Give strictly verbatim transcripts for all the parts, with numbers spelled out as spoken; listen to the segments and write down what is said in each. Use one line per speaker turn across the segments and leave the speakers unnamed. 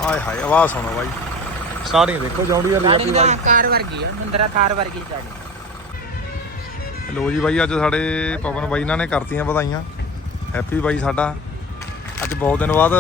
ਆਏ ਹਾਏ ਆਵਾਜ਼ ਸੁਣੋ ਬਾਈ ਸਟਾਰਟਿੰਗ ਦੇਖੋ ਜੌਂਡੀਅਰ ਦੀ ਹੈਪੀ ਬਾਈ
ਕਾਰ ਵਰਗੀ ਆ ਮਹਿੰਦਰਾ ਥਾਰ ਵਰਗੀ ਸਟਾਰਟਿੰਗ।
ਲੋ ਜੀ ਬਾਈ ਅੱਜ ਸਾਡੇ ਪਵਨ ਬਾਈ ਇਹਨਾਂ ਨੇ ਕਰਤੀਆਂ ਵਧਾਈਆਂ। ਹੈਪੀ ਬਾਈ ਸਾਡਾ ਅੱਜ ਬਹੁਤ ਦਿਨ ਬਾਅਦ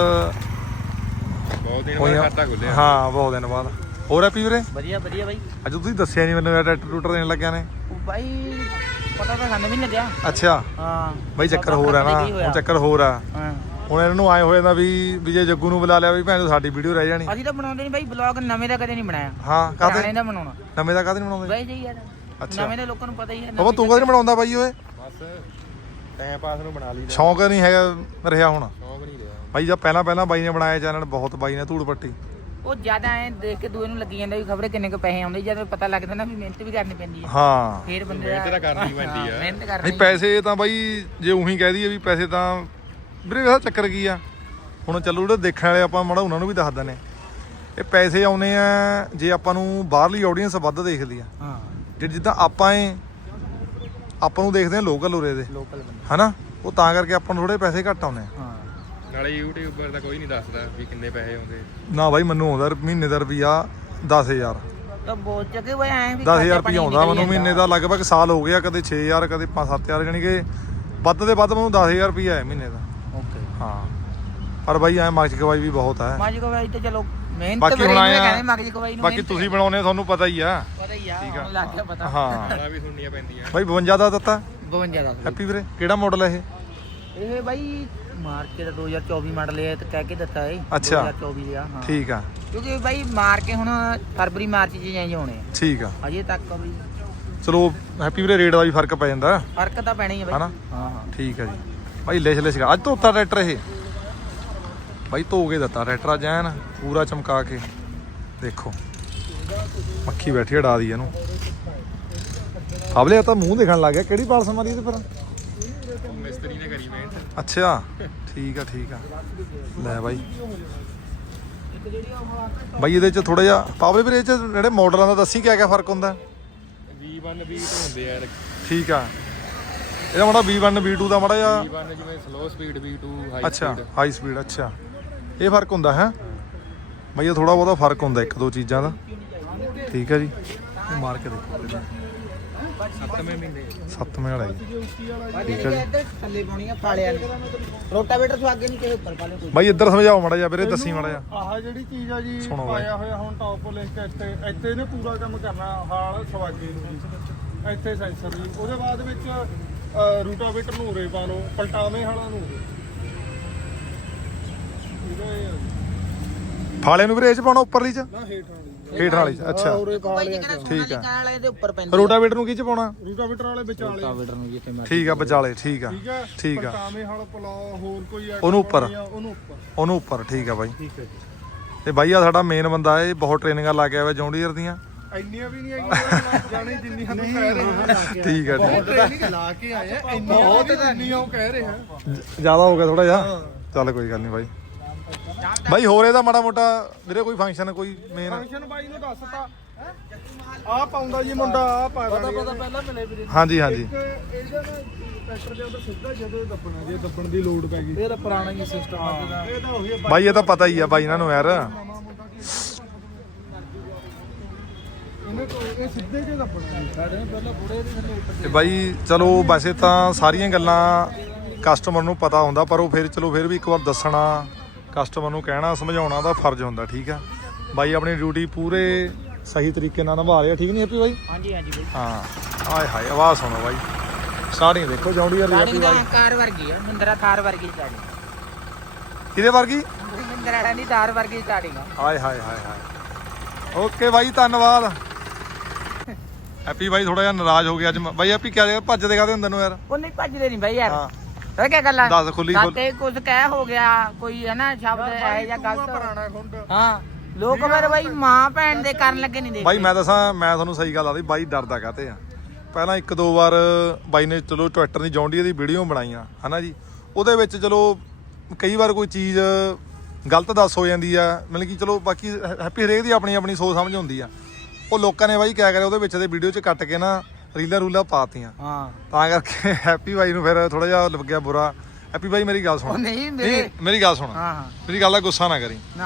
ਬਹੁਤ ਦਿਨ ਬਾਅਦ ਖਾਤਾ ਖੁੱਲਿਆ।
ਹਾਂ ਬਹੁਤ ਦਿਨ ਬਾਅਦ। ਹੋਰ ਹੈਪੀ ਵੀਰੇ
ਵਧੀਆ ਵਧੀਆ ਬਾਈ।
ਅੱਜ ਤੁਸੀਂ ਦੱਸਿਆ ਨਹੀਂ ਮੈਨੂੰ ਟਰੈਕਟਰ ਟੂਟਰ ਦੇਣ ਲੱਗਿਆ ਨੇ।
ਉਹ ਬਾਈ ਪਤਾ ਤਾਂ ਸਾਨੂੰ ਵੀ ਨਹੀਂ ਲੱਗਿਆ।
ਅੱਛਾ
ਹਾਂ
ਬਾਈ ਚੱਕਰ ਹੋਰ ਆ ਨਾ ਹੁਣ ਚੱਕਰ ਹੋਰ ਆ
ਹਾਂ
ਹੁਣ ਇਹਨਾਂ ਨੂੰ ਆਏ ਹੋਏ ਦਾ ਵੀ ਵਿਜੇ ਜੱਗੂ ਨੂੰ ਬੁਲਾ ਲਿਆ ਵੀ ਭੈਣ ਸਾਡੀ ਵੀਡੀਓ ਰਹਿ ਜਾਣੀ।
ਅਸੀਂ ਤਾਂ ਬਣਾਉਂਦੇ ਨਹੀਂ ਬਾਈ ਬਲੌਗ ਨਵੇਂ ਦਾ ਕਦੇ ਨਹੀਂ ਬਣਾਇਆ।
ਹਾਂ ਕਾਹਦੇ
ਪੁਰਾਣੇ ਦਾ ਬਣਾਉਣਾ
ਨਵੇਂ ਦਾ ਕਾਹਦੇ ਨਹੀਂ ਬਣਾਉਂਦੇ
ਬਾਈ ਜੀ ਯਾਰ।
ਅੱਛਾ
ਨਵੇਂ ਦੇ ਲੋਕਾਂ ਨੂੰ ਪਤਾ ਹੀ ਹੈ।
ਬਾਬਾ ਤੂੰ ਕਾਹਦੇ ਨਹੀਂ ਬਣਾਉਂਦਾ ਬਾਈ ਓਏ
ਬਸ ਟਾਈਮ ਪਾਸ ਨੂੰ ਬਣਾ ਲਈਦਾ।
ਸ਼ੌਂਕ ਨਹੀਂ ਹੈਗਾ ਰਿਹਾ ਹੁਣ
ਸ਼ੌਂਕ ਨਹੀਂ ਰਿਹਾ
ਬਾਈ ਜਦ ਪਹਿਲਾਂ ਪਹਿਲਾਂ ਬਾਈ ਨੇ ਬਣਾਇਆ ਚੈਨਲ ਬਹੁਤ ਬਾਈ ਨੇ ਧੂੜ ਪੱਟੀ।
ਉਹ ਜ਼ਿਆਦਾ ਐ ਦੇਖ ਕੇ ਦੂਏ ਨੂੰ ਲੱਗੀ ਜਾਂਦਾ ਵੀ ਖਬਰੇ ਕਿੰਨੇ ਕੁ ਪੈਸੇ ਆਉਂਦੇ ਜਦ ਪਤਾ ਲੱਗਦਾ ਨਾ ਵੀ ਮਿਹਨਤ ਵੀ ਕਰਨੀ ਪੈਂਦੀ ਹੈ।
ਹਾਂ
ਫੇਰ ਬੰਦੇ
ਮਿਹਨਤ ਤਾਂ ਕਰਨੀ ਪੈਂਦੀ ਆ।
ਮਿਹਨਤ ਕਰਨੀ
ਨਹੀਂ ਪੈਸੇ ਤਾਂ ਬਾਈ ਜੇ ਉਹੀ ਕਹਿ ਦਈਏ ਵੀ ਪੈਸੇ ਤਾਂ ਵੀਰੇ ਇਹਦਾ ਚੱਕਰ ਕੀ ਆ ਹੁਣ ਚੱਲੋ ਜਿਹੜੇ ਦੇਖਣ ਵਾਲੇ ਆਪਾਂ ਮਾੜਾ ਉਹਨਾਂ ਨੂੰ ਵੀ ਦੱਸ ਦਿੰਦੇ ਇਹ ਪੈਸੇ ਆਉਨੇ ਆ ਜੇ ਆਪਾਂ ਨੂੰ ਬਾਹਰਲੀ ਆਡੀਅנס ਵੱਧ ਦੇਖਦੀ ਆ।
ਹਾਂ
ਜੇ ਜਿੱਦਾਂ ਆਪਾਂ ਏ ਆਪਾਂ ਨੂੰ ਦੇਖਦੇ ਆ ਲੋਕਲ ਉਰੇ ਦੇ
ਲੋਕਲ ਬੰਦੇ
ਹਨਾ ਉਹ ਤਾਂ ਕਰਕੇ ਆਪਾਂ ਨੂੰ ਥੋੜੇ ਪੈਸੇ ਘੱਟ ਆਉਨੇ ਆ।
ਹਾਂ
ਨਾਲੇ ਯੂਟਿਊਬਰ ਦਾ ਕੋਈ ਨਹੀਂ ਦੱਸਦਾ ਵੀ ਕਿੰਨੇ ਪੈਸੇ ਆਉਂਦੇ।
ਨਾ ਬਾਈ ਮੈਨੂੰ ਆਉਂਦਾ ਮਹੀਨੇ ਦਾ ਰੁਪਿਆ ਦਸ ਹਜ਼ਾਰ
ਤਾਂ ਬਹੁਤ ਚੱਕੇ ਬਈ ਐ ਵੀ
ਦਸ ਹਜ਼ਾਰ ਰੁਪਿਆ ਆਉਂਦਾ ਮੈਨੂੰ ਮਹੀਨੇ ਦਾ ਲਗਭਗ ਸਾਲ ਹੋ ਗਿਆ ਕਦੇ ਛੇ ਹਜ਼ਾਰ ਕਦੇ ਪੰਜ ਸੱਤ ਹਜ਼ਾਰ ਜਾਣੀ ਕਿ ਵੱਧ ਦੇ ਵੱਧ ਮੈਨੂੰ ਦਸ ਹਜ਼ਾਰ ਰੁਪਿਆ ਹੈ ਮਹੀਨੇ ਦਾ।
ਓਕੇ
ਹਾਂ ਪਰ ਬਾਈ ਐ ਮਗਜ ਕਵਾਈ ਵੀ ਬਹੁਤ ਹੈ।
ਮਾਜੀ ਕੋ ਬਾਈ ਤੇ ਚਲੋ ਮਿਹਨਤ
ਬਾਕੀ ਹੁਣ ਆਇਆ
ਕਹਿੰਦੇ ਮਾਜੀ ਕੋ ਬਾਈ ਨੂੰ
ਬਾਕੀ ਤੁਸੀਂ ਬਣਾਉਨੇ ਤੁਹਾਨੂੰ ਪਤਾ ਹੀ ਆ।
ਪਤਾ ਹੀ ਆ
ਠੀਕ ਆ।
ਹੁਣ ਲੱਗ ਗਿਆ ਪਤਾ।
ਹਾਂ
ਗਾਲਾਂ ਵੀ ਸੁਣਨੀਆਂ ਪੈਂਦੀਆਂ।
ਬਾਈ ਬਵੰਜਾ ਦਾ ਦਿੱਤਾ
ਬਵੰਜਾ ਦਾ
ਹੈਪੀ ਵੀਰੇ ਕਿਹੜਾ ਮਾਡਲ ਹੈ ਇਹ?
ਇਹ ਬਾਈ ਮਾਰ ਕੇ ਦਾ ਦੋ ਹਜ਼ਾਰ ਚੌਵੀ ਮਾਡਲ ਹੈ ਤੇ ਕਹਿ ਕੇ ਦਿੱਤਾ ਏ
ਅੱਛਾ।
ਦੋ ਹਜ਼ਾਰ ਚੌਵੀ ਆ ਹਾਂ
ਠੀਕ ਆ
ਕਿਉਂਕਿ ਬਾਈ ਮਾਰ ਕੇ ਹੁਣ ਫਰਵਰੀ ਮਾਰਚ ਚ ਚੇਂਜ ਹੋਣੇ ਆ
ਠੀਕ ਆ
ਅਜੇ ਤੱਕ ਵੀ
ਚਲੋ ਹੈਪੀ ਵੀਰੇ ਰੇਟ ਦਾ ਵੀ ਫਰਕ ਪੈ ਜਾਂਦਾ
ਫਰਕ ਤਾਂ ਪੈਣਾ ਹੀ ਆ ਬਾਈ।
ਹਨਾ
ਹਾਂ ਹਾਂ
ਠੀਕ ਆ ਜੀ ਬਾਈ ਲਿਸ਼ ਲਿਸ਼ ਅੱਜ ਧੋਤਾ ਟਰੈਕਟਰ ਇਹ ਬਾਈ ਧੋ ਕੇ ਦਿੱਤਾ ਟਰੈਕਟਰ ਅੱਜ ਐਨ ਪੂਰਾ ਚਮਕਾ ਕੇ ਦੇਖੋ ਮੱਖੀ ਬੈਠੀ ਅੜਾ ਦੀ ਇਹਨੂੰ ਆਵਲੇ ਤਾਂ ਮੂੰਹ ਦੇਖਣ ਲੱਗ ਗਿਆ ਕਿਹੜੀ ਪਾਲਸ ਮਾਰੀ ਇਹਦੇ ਪਰ
ਮਿਸਤਰੀ ਨੇ ਕਰੀ ਮਿਹਨਤ।
ਅੱਛਾ ਠੀਕ ਆ ਠੀਕ ਆ ਲੈ ਬਾਈ ਬਾਈ ਇਹਦੇ ਚ ਥੋੜਾ ਜਿਹਾ ਪਾਵਲੇ ਵੀਰੇ ਇਹ ਚ ਜਿਹੜੇ ਮਾਡਲਾਂ ਦਾ ਦੱਸੀ ਕਿਆ ਕਿਆ ਫਰਕ ਹੁੰਦਾ
ਵੀ ਵਨ ਵੀ ਟੂ ਹੁੰਦੇ ਯਾਰ।
ਠੀਕ ਆ ਇਹਦਾ ਮਾੜਾ ਵੀ ਵਨ ਵੀ ਟੂ ਦਾ ਮਾੜਾ ਜਿਹਾ
ਵੀ ਵਨ ਜਿਵੇਂ ਸਲੋ ਸਪੀਡ ਵੀ ਟੂ ਹਾਈ
ਅੱਛਾ
ਸਪੀਡ।
ਹਾਈ ਸਪੀਡ ਅੱਛਾ ਇਹ ਫਰਕ ਹੁੰਦਾ ਹੈ ਬਾਈ ਇਹ ਥੋੜਾ ਬਹੁਤਾ ਫਰਕ ਹੁੰਦਾ ਇੱਕ ਦੋ ਚੀਜ਼ਾਂ ਦਾ ਠੀਕ ਹੈ ਜੀ ਇਹ ਮਾਰ ਕੇ ਦੇਖੋ
ਸੱਤਵੇਂ ਮਹੀਨੇ
ਸੱਤਵੇਂ ਵਾਲਾ ਜੀ ਠੀਕ ਹੈ ਜੀ
ਇੱਧਰ ਥੱਲੇ ਪਾਉਣੀ ਆ ਫਾਲਿਆਂ ਨੂੰ ਰੋਟਾਵੇਟਰ ਤੋਂ ਅੱਗੇ ਨਹੀਂ ਕਿਸੇ ਉੱਪਰ ਪਾ ਲਿਓ ਕੋਈ।
ਬਾਈ ਇੱਧਰ ਸਮਝਾਓ ਮਾੜਾ ਜਿਹਾ ਵੀਰੇ ਦੱਸੀ ਮਾੜਾ ਜਿਹਾ
ਆਹ ਜਿਹੜੀ ਚੀਜ਼ ਆ ਜੀ
ਸੁਣੋ ਬਾਈ।
ਪਾਇਆ ਹੋਇਆ ਹੁਣ ਟੌਪ ਲਿਸਟ ਇੱਥੇ ਇੱਥੇ ਇਹਨੇ ਪੂਰਾ ਕੰਮ ਕਰਨਾ ਹਾਲ ਸਵਾਗੇ ਨੂੰ ਜੀ। ਇੱਥੇ ਸੈਂਸਰ ਜੀ ਉਹਦੇ ਬਾਅਦ ਵਿੱਚ ਅਹ, ਰੂਟਾਵੇਟਰ ਨੂੰ ਉਰੇ ਪਾ ਲਓ ਪਲਟਾਵੇਂ ਵਾਲਾ ਨੂੰ ਉਰੇ। ਇਹਦਾ
ਫਾਲੇ ਨੂੰ ਵੀਰੇ ਇਹ ਚ ਪਾਉਣਾ ਉੱਪਰਲੀ ਚ
ਨਾ ਹੇਠ ਵਾਲੀ
ਹੇਠ ਵਾਲੀ ਚ ਅੱਛਾ
ਉਰੇ ਪਾ
ਬਾਈ
ਲਿਆ
ਜਿਹੜਾ
ਠੀਕ
ਠੀਕ
ਆ।
ਵਾਲੇ ਦੇ ਉੱਪਰ ਪੈਂਦਾ
ਰੋਟਾਵੇਟਰ ਨੂੰ ਕੀ ਚ ਪਾਉਣਾ
ਰੂਟਾਵੇਟਰ ਵਾਲੇ ਵਿਚਾਲੇ
ਰੋਟਾਵੇਟਰ ਨੂੰ ਜਿੱਥੇ ਮੈਂ
ਠੀਕ ਆ ਵਿਚਾਲੇ ਠੀਕ ਆ
ਠੀਕ ਹੈ
ਠੀਕ ਆ
ਪਲਟਾਵੇਂ ਵਾਲਾ ਪਲਾਓ ਹੋਰ ਕੋਈ item
ਉਹਨੂੰ ਉੱਪਰ।
ਪਾਉਣੀ ਆ, ਉਹਨੂੰ ਉੱਪਰ
ਉਹਨੂੰ ਉੱਪਰ ਠੀਕ ਆ ਬਾਈ
ਠੀਕ ਹੈ ਜੀ
ਤੇ ਬਾਈ ਆ ਸਾਡਾ ਮੇਨ ਬੰਦਾ ਇਹ ਬਹੁਤ ਟ੍ਰੇਨਿੰਗਾਂ ਲਾ ਕੇ ਆਇਆ ਜੌਂਡੀਅਰ ਦੀਆਂ
ਇੰਨੀਆਂ ਵੀ ਨਹੀਂ ਆਈਆਂ ਜਾਣੀ ਜਿੰਨੀ ਸਾਨੂੰ ਕਹਿ ਰਹੇ ਹਾਂ
ਠੀਕ ਆ ਠੀਕ
ਟ੍ਰੇਨਿੰਗ ਲਾ ਕੇ ਆਏ ਆ ਇੰਨੀਆਂ ਬਹੁਤ ਜਿੰਨੀਆਂ ਉਹ ਕਹਿ ਰਹੇ ਆ
ਜਿਆਦਾ ਹੋ ਗਿਆ ਥੋੜਾ ਜਿਹਾ ਚੱਲ ਕੋਈ ਗੱਲ ਨਹੀਂ ਬਾਈ ਬਾਈ ਹੋਰ ਇਹਦਾ ਮਾੜਾ ਮੋਟਾ ਵੀਰੇ ਕੋਈ ਫੰਕਸ਼ਨ ਕੋਈ ਮੇਨ
ਫੰਕਸ਼ਨ ਬਾਈ ਨੂੰ ਦੱਸਤਾ ਆ ਪਾਉਂਦਾ ਜੀ ਮੁੰਡਾ ਆ ਪਾ ਪਤਾ ਪਤਾ ਪਹਿਲਾਂ ਮਿਲੇ ਵੀਰੇ
ਹਾਂਜੀ ਹਾਂਜੀ
ਇੱਕ ਇਹਦਾ ਨਾ ਟਰੈਕਟਰ ਦੇ ਉੱਤੇ ਸਿੱਧਾ ਜਦੋਂ ਦੱਬਣਾ ਜੇ ਦੱਬਣ ਦੀ ਲੋਡ ਪੈ ਗਈ
ਇਹ ਤਾਂ ਪੁਰਾਣਾ ਹੀ ਸਿਸਟਮ ਆ
ਇਹ ਤਾਂ ਉਹੀ ਆ
ਬਾਈ ਇਹ ਤਾਂ ਪਤਾ ਹੀ ਆ ਬਾਈ ਇਹਨਾਂ ਨੂੰ ਯਾਰ
ਨਵਾਂ ਮੁੰਡਾ ਕੀ ਇਹਨੇ ਕੋਈ ਇਹ ਸਿੱਧੇ ਜੇ ਦੱਬਣਾ ਜੀ ਸਾਡੇ ਨੇ ਪਹਿਲਾਂ ਬੁੜੇ ਦੇ ਥੱਲੇ ਉੱਤਰ
ਤੇ ਬਾਈ ਚਲੋ ਵੈਸੇ ਤਾਂ ਸਾਰੀਆਂ ਗੱਲਾਂ ਕਸਟਮਰ ਨੂੰ ਪਤਾ ਹੁੰਦਾ ਪਰ ਉਹ ਫਿਰ ਚਲੋ ਫਿਰ ਵੀ ਇੱਕ ਵਾਰ ਦੱਸਣਾ ਕਸਟਮਰ ਨੂੰ ਕਹਿਣਾ ਸਮਝਾਉਣਾ ਦਾ ਫਰਜ਼ ਹੁੰਦਾ ਠੀਕ ਆ ਬਾਈ ਆਪਣੀ ਡਿਊਟੀ ਪੂਰੇ ਸਹੀ ਤਰੀਕੇ ਨਾਲ ਨਿਭਾ ਰਿਹਾ ਠੀਕ ਨਹੀਂ ਹੈਪੀ ਬਾਈ
ਹਾਂਜੀ ਹਾਂਜੀ ਬਾਈ
ਹਾਂ ਆਏ ਹਾਏ ਆਵਾਜ਼ ਸੁਣੋ ਬਾਈ ਸਟਾਰਟਿੰਗ ਦੇਖੋ ਜੌਂਡੀਅਰ ਦੀ ਹੈਪੀ
ਸਟਾਰਟਿੰਗ
ਬਾਈ
ਤਾਂ ਕਾਰ ਵਰਗੀ ਆ ਮਹਿੰਦਰਾ ਥਾਰ ਵਰਗੀ ਸਟਾਰਟਿੰਗ
ਕਿਹਦੇ ਵਰਗੀ
ਮਹਿੰਦਰਾ ਦੀ ਥਾਰ ਵਰਗੀ ਸਟਾਰਟਿੰਗ ਆ
ਹਾਏ ਹਾਏ ਹਾਏ ਹਾਏ ਓਕੇ ਬਾਈ ਧੰਨਵਾਦ ਹੈਪੀ ਬਾਈ ਥੋੜਾ ਜਿਹਾ ਨਾਰਾਜ਼ ਹੋ ਗਿਆ ਅੱਜ ਬਾਈ ਹੈਪੀ ਕਿਆ ਭੱਜਦੇ ਕਾਹਦੇ ਹੁੰਦੇ ਨੂੰ ਯਾਰ
ਉਹ ਨਹੀਂ ਭੱਜਦੇ ਨਹੀਂ ਬਾਈ ਯਾਰ
ਹਾਂ
ਪਤਾ ਕੀ ਗੱਲ ਆ
ਦੱਸ ਖੁੱਲੀ ਖੁੱਲ-
ਸਾਤੇ ਕੁਝ ਕਹਿ ਹੋ ਗਿਆ ਕੋਈ ਹੈ ਨਾ ਸ਼ਬਦ ਹੈ ਜਾਂ ਗਲਤ
ਪੁਰਾਣਾ ਖੁੰਡ
ਹਾਂ ਲੋਕ ਮੇਰੇ ਬਾਈ ਮਾਂ ਭੈਣ ਦੇ ਕਰਨ ਲੱਗੇ ਨਹੀਂ ਦੇਖਦੇ
ਬਾਈ ਮੈਂ ਦੱਸਾਂ ਮੈਂ ਤੁਹਾਨੂੰ ਸਹੀ ਗੱਲ ਆਦੀ ਬਾਈ ਡਰਦਾ ਕਾਤੇ ਆ ਪਹਿਲਾਂ ਇੱਕ ਦੋ ਵਾਰ ਬਾਈ ਨੇ ਚਲੋ ਟਰੈਕਟਰ ਦੀ ਜੌਂਡੀਅਰ ਦੀ ਵੀਡੀਓ ਬਣਾਈਆਂ ਹਨਾ ਜੀ ਉਹਦੇ ਵਿੱਚ ਚਲੋ ਕਈ ਵਾਰ ਕੋਈ ਚੀਜ਼ ਗਲਤ ਦੱਸ ਹੋ ਜਾਂਦੀ ਆ ਮਤਲਬ ਕਿ ਚਲੋ ਬਾਕੀ ਹੈਪੀ ਹਰੇਕ ਦੀ ਆਪਣੀ ਆਪਣੀ ਸੋਚ ਸਮਝ ਹੁੰਦੀ ਆ ਉਹ ਲੋਕਾਂ ਨੇ ਬਾਈ ਕਿਆ ਕਰਿਆ ਉਹਦੇ ਵਿੱਚ ਦੇ ਵੀਡੀਓ 'ਚ ਕੱਟ ਕੇ ਨਾ ਰੀਲਾਂ ਰੂਲਾਂ ਪਾਤੀਆਂ
ਹਾਂ
ਤਾਂ ਕਰਕੇ ਹੈਪੀ ਬਾਈ ਨੂੰ ਫਿਰ ਥੋੜਾ ਜਿਹਾ ਲੱਗਿਆ ਬੁਰਾ ਹੈਪੀ ਬਾਈ ਮੇਰੀ ਗੱਲ
ਉਹ
ਸੁਣ
ਨਹੀਂ ਮੇਰੇ
ਮੇਰੀ ਗੱਲ ਸੁਣ
ਹਾਂ ਹਾਂ
ਮੇਰੀ ਗੱਲ ਦਾ ਗੁੱਸਾ ਨਾ ਕਰੀ
ਨਾ ਨਾ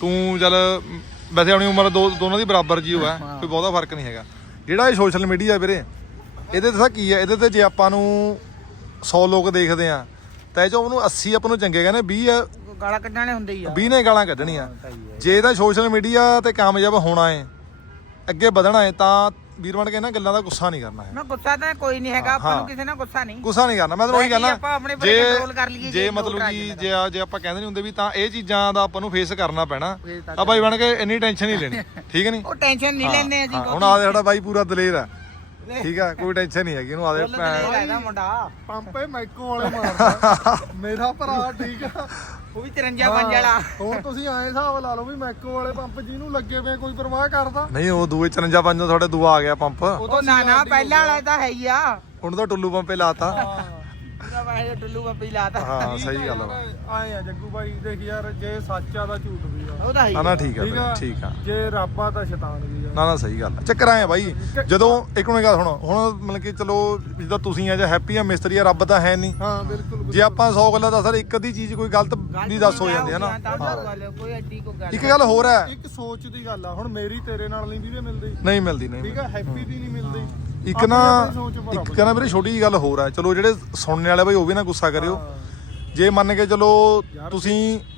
ਤੂੰ ਚੱਲ ਵੈਸੇ ਆਪਣੀ ਉਮਰ ਦੋ ਦੋਨਾਂ ਦੀ ਬਰਾਬਰ ਜੀ ਹੋਇਆ ਕੋਈ ਬਹੁਤਾ ਫਰਕ ਨਹੀਂ ਹੈਗਾ। ਜਿਹੜਾ ਇਹ ਸੋਸ਼ਲ ਮੀਡੀਆ ਵੀਰੇ ਇਹਦੇ ਤੇ ਤਾਂ ਕੀ ਹੈ, ਇਹਦੇ ਤੇ ਜੇ ਆਪਾਂ ਨੂੰ ਸੌ ਲੋਕ ਦੇਖਦੇ ਆ ਤਾਂ ਇਹ ਚੋਂ ਉਹਨੂੰ ਅੱਸੀ ਆਪਾਂ ਨੂੰ ਚੰਗੇ ਕਹਿੰਦੇ ਵੀਹ
ਗਾਲਾਂ ਕੱਢਣ ਵਾਲੇ ਹੁੰਦੇ ਹੀ ਆ।
ਵੀਹ ਨੇ ਗਾਲਾਂ ਕੱਢਣੀਆਂ। ਜੇ ਤਾਂ ਸੋਸ਼ਲ ਮੀਡੀਆ ਤੇ ਕਾਮਯਾਬ ਹੋਣਾ ਹੈ ਅੱਗੇ ਵਧਣਾ ਹੈ ਤਾਂ ਵੀਰ ਬਣ ਕੇ ਇਹਨਾਂ ਗੱਲਾਂ ਦਾ ਗੁੱਸਾ ਨਹੀਂ ਕਰਨਾ ਹੈ।
ਨਾ ਗੁੱਸਾ ਤਾਂ ਕੋਈ ਨਹੀਂ ਹੈਗਾ ਆਪਾਂ ਨੂੰ, ਕਿਸੇ ਨਾਲ ਗੁੱਸਾ ਨਹੀਂ
ਗੁੱਸਾ ਨਹੀਂ ਕਰਨਾ। ਮੈਂ ਤੁਹਾਨੂੰ ਉਹੀ ਕਹਿੰਦਾ
ਆਪਾਂ ਆਪਣੇ ਪਰ ਕੰਟਰੋਲ ਕਰ ਲਈਏ।
ਜੇ ਮਤਲਬ ਕਿ ਜੇ ਜੇ ਆਪਾਂ ਕਹਿੰਦੇ ਨਹੀਂ ਹੁੰਦੇ ਵੀ ਤਾਂ ਇਹ ਚੀਜ਼ਾਂ ਦਾ ਆਪਾਂ ਨੂੰ ਫੇਸ ਕਰਨਾ ਪੈਣਾ। ਆ ਬਾਈ ਬਣ ਕੇ ਇੰਨੀ ਟੈਨਸ਼ਨ ਨਹੀਂ ਲੈਣੀ, ਠੀਕ ਨਹੀਂ?
ਉਹ ਟੈਨਸ਼ਨ ਨਹੀਂ ਲੈਂਦੇ ਅਸੀਂ।
ਹੁਣ ਆ ਸਾਡਾ ਬਾਈ ਪੂਰਾ ਦਲੇਰ ਆ, ਠੀਕ ਆ, ਕੋਈ ਟੈਨਸ਼ਨ ਨਹੀਂ ਹੈਗੀ ਇਹਨੂੰ। ਆਦੇ
ਇਹਦਾ ਮੁੰਡਾ
ਪੰਪੇ ਮੈਕੋ ਵਾਲੇ ਮਾਰਦਾ ਮੇਰਾ ਭਰਾ, ਠੀਕ ਆ।
ਉਹ ਵੀ ਤਿਰੰਜਾ ਪੰਜ ਵਾਲਾ।
ਹੁਣ ਤੁਸੀਂ ਐਂ ਹਿਸਾਬ ਲਾ ਲਓ ਵੀ ਮੈਕੋ ਵਾਲੇ ਪੰਪ ਜਿਹਨੂੰ ਲੱਗੇ ਵੇ ਕੋਈ ਪਰਵਾਹ ਕਰਦਾ
ਨਹੀਂ। ਉਹ ਦੂਏ ਚਰੰਜਾ ਪੰਜ ਤੁਹਾਡੇ ਦੂਆ ਆ ਗਿਆ ਪੰਪ।
ਉਹ ਨਾ ਨਾ ਪਹਿਲਾਂ ਵਾਲਾ ਤਾਂ ਹੈ ਹੀ ਆ।
ਹੁਣ ਤਾਂ ਟੁੱਲੂ ਪੰਪੇ ਲਾਤਾ।
ਉਹਦਾ ਵਾਹੇ ਟੁੱਲੂ ਬੱਪੀ ਲਾਤਾ।
ਹਾਂ ਸਹੀ ਗੱਲ ਆ।
ਆਏ ਆ ਜੱਗੂ ਬਾਈ, ਦੇਖ ਯਾਰ ਜੇ ਸੱਚ ਆ ਤਾਂ ਝੂਠ ਵੀ ਆ।
ਉਹਦਾ ਹੀ
ਨਾ ਨਾ ਠੀਕ ਆ
ਠੀਕ
ਵੀਰੇ,
ਆ
ਠੀਕ ਆ।
ਜੇ ਰੱਬ ਆ ਤਾਂ ਸ਼ੈਤਾਨ ਵੀ ਆ।
ਨਾ ਨਾ ਸਹੀ ਗੱਲ ਆ। ਚੱਕਰ ਆਏ ਆ ਬਾਈ, ਜਦੋਂ ਇੱਕ ਮਿੰਟ ਗੱਲ ਸੁਣੋ। ਹੁਣ ਮਤਲਬ ਕਿ ਚਲੋ ਜਿੱਦਾਂ ਤੁਸੀਂ ਆ ਜਾਂ ਹੈਪੀ ਆ ਮਿਸਤਰੀ ਆ, ਰੱਬ ਤਾਂ ਹੈ ਨਹੀਂ।
ਹਾਂ ਬਿਲਕੁਲ।
ਜੇ ਆਪਾਂ ਸੌ ਗੱਲਾਂ ਦੱਸ ਇੱਕ ਅੱਧੀ ਚੀਜ਼ ਕੋਈ ਗਲਤ ਵੀ ਦੱਸ ਹੋ ਜਾਂਦੀ ਹੈ ਨਾ।
ਕੋਈ ਐਡੀ ਕੋਈ ਗੱਲ
ਇੱਕ ਗੱਲ ਹੋਰ ਹੈ,
ਇੱਕ ਸੋਚ ਦੀ ਗੱਲ ਆ। ਹੁਣ ਮੇਰੀ ਤੇਰੇ ਨਾਲ ਨਹੀਂ ਵੀਰੇ ਮਿਲਦੀ,
ਨਹੀਂ ਮਿਲਦੀ ਨਹੀਂ
ਠੀਕ ਆ, ਹੈਪੀ ਦੀ ਨਹੀਂ ਮਿਲਦੀ।
ਇੱਕ ਨਾ ਇੱਕ ਨਾ ਵੀਰੇ ਛੋਟੀ ਜੀ ਗੱਲ ਹੋਰ ਹੈ। ਚਲੋ ਜਿਹੜੇ ਸੁਣਨੇ ਵਾਲੇ ਬਾਈ ਉਹ ਵੀ ਨਾ ਗੁੱਸਾ ਕਰਿਓ। ਜੇ ਮੰਨ ਕੇ ਚਲੋ ਤੁਸੀਂ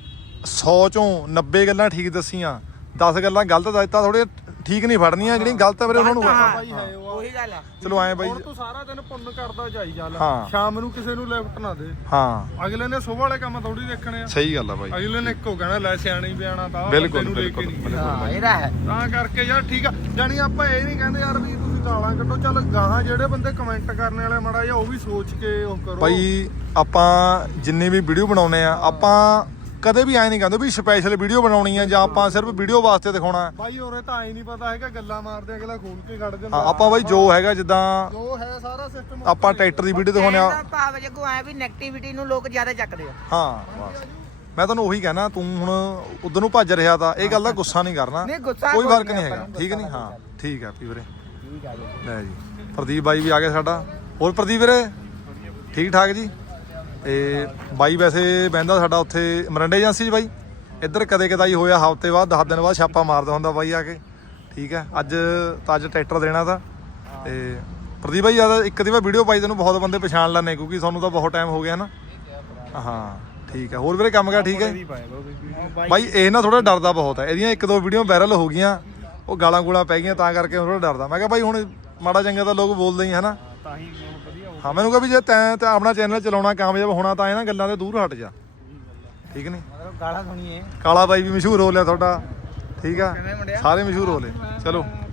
ਸੌ ਚੋਂ ਨੱਬੇ ਗੱਲਾਂ ਠੀਕ ਦੱਸੀਆਂ, ਦਸ ਗੱਲਾਂ ਗਲਤ ਦੱਸਤਾ, ਥੋੜੇ ਠੀਕ ਨਹੀਂ ਫੜਨੀਆਂ। ਜਿਹੜੀਆਂ ਗਲਤ ਆ ਵੀਰੇ ਉਹਨਾਂ ਨੂੰ
ਬਾਈ ਹੈ ਉਹ
ਉਹੀ ਗੱਲ ਆ।
ਚਲੋ ਐਂ ਬਾਈ।
ਹੁਣ ਤੂੰ ਸਾਰਾ ਦਿਨ ਪੁੰਨ ਕਰਦਾ ਜਾਈ ਚੱਲ,
ਹਾਂ।
ਸ਼ਾਮ ਨੂੰ ਕਿਸੇ ਨੂੰ ਲਿਫਟ ਨਾ ਦੇ।
ਹਾਂ
ਅਗਲੇ ਨੇ ਸੁਬਾਹ ਵਾਲੇ ਕੰਮ ਥੋੜੀ ਦੇਖਣੇ ਆ।
ਸਹੀ ਗੱਲ ਆ ਬਾਈ।
ਅਗਲੇ ਨੇ ਇੱਕੋ ਕਹਿਣਾ ਲੈ ਸਿਆਣੇ ਹੀ ਬਿਆਣਾ ਤਾਂ
ਬਿਲਕੁਲ
ਬੰਦੇ ਨੂੰ ਲੈ ਕੇ
ਬਿਲਕੁਲ
ਨਹੀਂ।
ਬਿਲਕੁਲ
ਹਾਂ ਇਹਦਾ ਹੈ।
ਤਾਂ ਕਰਕੇ ਯਾਰ ਠੀਕ ਆ, ਜਾਣੀ ਆਪਾਂ ਇਹ ਨਹੀਂ ਕਹਿੰਦੇ ਯਾਰ ਵੀ ਤੁਸੀਂ ਗਾਲਾਂ ਕੱਢੋ। ਚੱਲ ਗਾਹਾਂ ਜਿਹੜੇ ਬੰਦੇ ਕਮੈਂਟ ਕਰਨ ਵਾਲੇ ਮਾੜਾ ਜਿਹਾ ਉਹ ਵੀ ਸੋਚ ਕੇ ਉਹ ਕਰੋ
ਬਾਈ। ਆਪਾਂ ਜਿੰਨੇ ਵੀ ਵੀਡੀਓ ਬਣਾਉਨੇ ਆ ਆਪਾਂ ਕਦੇ ਵੀ ਐ ਨਹੀਂ ਕਹਿੰਦੇ ਵੀ ਸਪੈਸ਼ਲ ਵੀਡੀਓ ਬਣਾਉਣੀ ਆ ਜਾਂ ਆਪਾਂ ਸਿਰਫ ਵੀਡੀਓ ਵਾਸਤੇ ਦਿਖਾਉਣਾ।
ਬਾਈ ਉਰੇ ਤਾਂ ਐ ਨਹੀਂ ਪਤਾ ਹੈਗਾ, ਗੱਲਾਂ ਮਾਰਦੇ ਅਗਲਾ ਖੋਲ ਕੇ ਕੱਢ ਦਿੰਦਾ।
ਹਾਂ ਆਪਾਂ ਬਾਈ ਜੋ ਹੈਗਾ ਜਿੱਦਾਂ
ਜੋ ਹੈ ਸਾਰਾ ਸਿਸਟਮ
ਆਪਾਂ ਟਰੈਕਟਰ ਦੀ ਵੀਡੀਓ ਦਿਖਾਉਨੇ ਆ।
ਇਹਦਾ ਭਾਵ ਜੱਗੂ ਐ ਵੀ ਨੈਗੇਟਿਵਿਟੀ ਨੂੰ ਲੋਕ ਜ਼ਿਆਦਾ ਚੱਕਦੇ ਆ।
ਹਾਂ ਬਸ ਮੈਂ ਤੁਹਾਨੂੰ ਉਹੀ ਕਹਿਣਾ, ਤੂੰ ਹੁਣ ਉਧਰ ਨੂੰ ਭੱਜ ਰਿਹਾ ਤਾਂ ਇਹ ਗੱਲ ਦਾ ਗੁੱਸਾ ਨਹੀਂ ਕਰਨਾ,
ਨਹੀਂ ਗੁੱਸਾ
ਕੋਈ
ਕੋਈ
ਫਰਕ ਨਹੀਂ
ਨਹੀਂ
ਹੈਗਾ,
ਆਪਾਂ ਨੂੰ
ਠੀਕ ਨਹੀਂ? ਹਾਂ ਠੀਕ ਆ ਪੀ ਵੀਰੇ।
ਠੀਕ ਆ ਜੀ।
ਲੈ ਜੀ ਪ੍ਰਦੀਪ ਬਾਈ ਵੀ ਆ ਗਿਆ ਸਾਡਾ। ਹੋਰ ਪ੍ਰਦੀਪ ਵੀਰੇ ਠੀਕ ਠਾਕ ਜੀ? ਤੇ ਬਾਈ ਵੈਸੇ ਬਹਿੰਦਾ ਸਾਡਾ ਉੱਥੇ ਮਰੰਡੇ ਏਜੰਸੀ 'ਚ ਬਾਈ। ਇੱਧਰ ਕਦੇ ਕਦਾਈ ਹੋਇਆ ਹਫ਼ਤੇ ਬਾਅਦ ਦਸ ਦਿਨ ਬਾਅਦ ਛਾਪਾ ਮਾਰਦਾ ਹੁੰਦਾ ਬਾਈ ਆ ਕੇ, ਠੀਕ ਹੈ। ਅੱਜ ਤਾਂ ਅੱਜ ਟਰੈਕਟਰ ਦੇਣਾ ਤਾਂ। ਤੇ ਪ੍ਰਦੀਪ ਬਾਈ ਆ ਇੱਕ ਦੀ ਵਾਰ ਵੀਡੀਓ ਪਾਈ ਤੈਨੂੰ ਬਹੁਤ ਬੰਦੇ ਪਛਾਣ ਲੈਣੇ ਕਿਉਂਕਿ ਤੁਹਾਨੂੰ ਤਾਂ ਬਹੁਤ ਟਾਈਮ ਹੋ ਗਿਆ ਨਾ। ਹਾਂ ਠੀਕ ਹੈ। ਹੋਰ ਵੀਰੇ ਕੰਮ ਕਰ ਠੀਕ ਹੈ ਬਾਈ? ਇਹ ਨਾ ਥੋੜਾ ਡਰਦਾ ਬਹੁਤ ਹੈ, ਇਹਦੀਆਂ ਇੱਕ ਦੋ ਵੀਡੀਓ ਵਾਇਰਲ ਹੋ ਗਈਆਂ, ਉਹ ਗਾਲਾਂ ਗੂਲਾਂ ਪੈ ਗਈਆਂ ਤਾਂ ਕਰਕੇ ਥੋੜਾ ਡਰਦਾ। ਮੈਂ ਕਿਹਾ ਬਾਈ ਹੁਣ ਮਾੜਾ ਚੰਗਾ ਤਾਂ ਲੋਕ ਬੋਲਦੇ ਹੀ ਹੈ ਨਾ। ਹਾਂ ਮੈਨੂੰ ਕਿਹਾ ਵੀ ਜੇ ਤੈਂ ਤਾਂ ਆਪਣਾ ਚੈਨਲ ਚਲਾਉਣਾ ਕਾਮਯਾਬ ਹੋਣਾ ਤਾਂ ਇਹਨਾਂ ਗੱਲਾਂ ਦੇ ਦੂਰ ਹਟ ਜਾ, ਠੀਕ ਨਹੀਂ?
ਗਾਲਾਂ ਸੁਣੀਏ।
ਕਾਲਾ ਬਾਈ ਵੀ ਮਸ਼ਹੂਰ ਹੋ ਲਿਆ ਤੁਹਾਡਾ, ਠੀਕ ਆ,
ਕਿਵੇਂ ਮੁੰਡਿਆ?
ਸਾਰੇ ਮਸ਼ਹੂਰ ਹੋ ਲਏ। ਚਲੋ